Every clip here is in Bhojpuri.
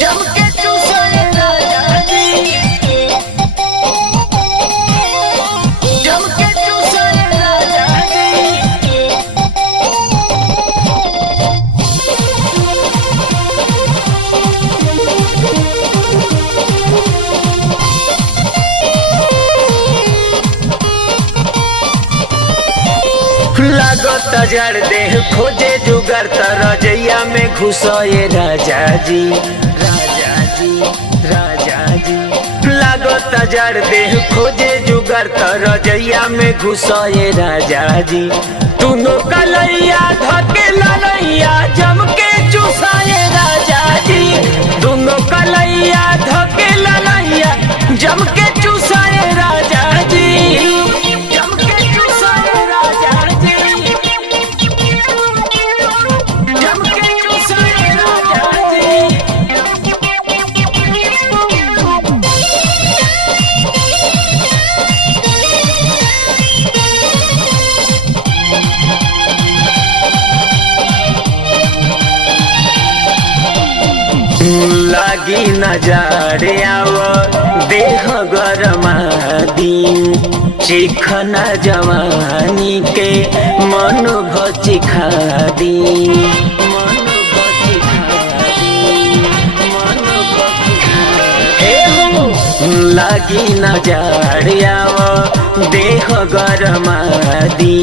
जम के चूसोए राजा जी, जम के चूसोए राजा जी। लागत जड़ देह खोजे जुगर रजैया में घुसोए राजा जी, राजा जी, राजा जी। लागत जड़ देह खोजे जुगर रजैया में घुसोए राजा जी। दोनों कलैया धके ललैया जम के चुसाए राजा जी। दोनों कलैया धके ललैया जम के चुसाए राजा जी, जम के चुसाए राजा जी, जम के चुसाए राजा जी। लागी नजारे आव देह गरमा दी, चिखना जवानी के मन भची खा दी, मन भची खा दी, मन भची खा दी। हे हो लागी नजारे आव देह गरमा दी,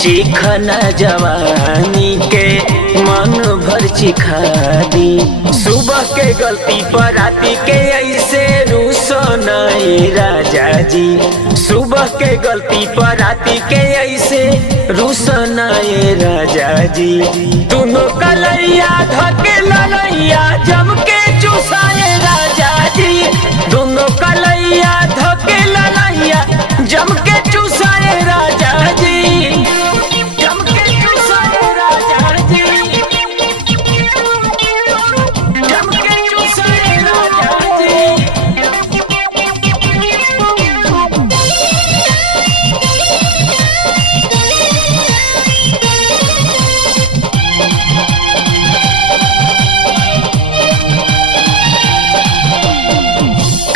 चिखना जवानी के मन भर चिखा दी। सुबह के गलती पर राती के ऐसे रूसो नहीं राजा जी। सुबह के गलती पर राती के ऐसे रूसो नहीं राजा जी। दोनों कलैया धके ललैया जम के चुसाए राजा जी। दोनों कलैया धके ललैया जम के चुसाए राजा जी, जम के चुसाए राजा जी, जम के चुसाए राजा जी।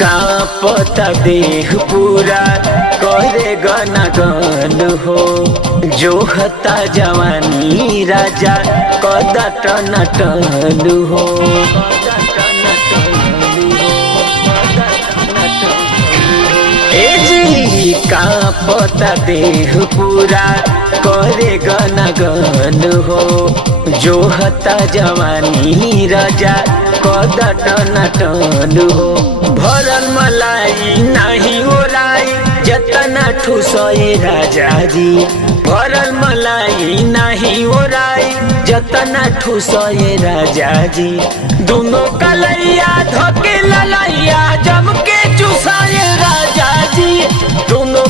कांपता देह पूरा करे गन गन हो, जोहता जवानी राजा कदा टन टन हो, ए जी कांपता देह पूरा करे गन गन हो, जोहता जवानी राजा कदा टन टन हो। भरल मलाई नहीं ओलाई जतना ठुसोए राजा जी। भरल मलाई नहीं ओलाई जतना ठुसोए राजा जी। दोनों कलैया धके ललैया जम के चुसाए राजा जी। दोनों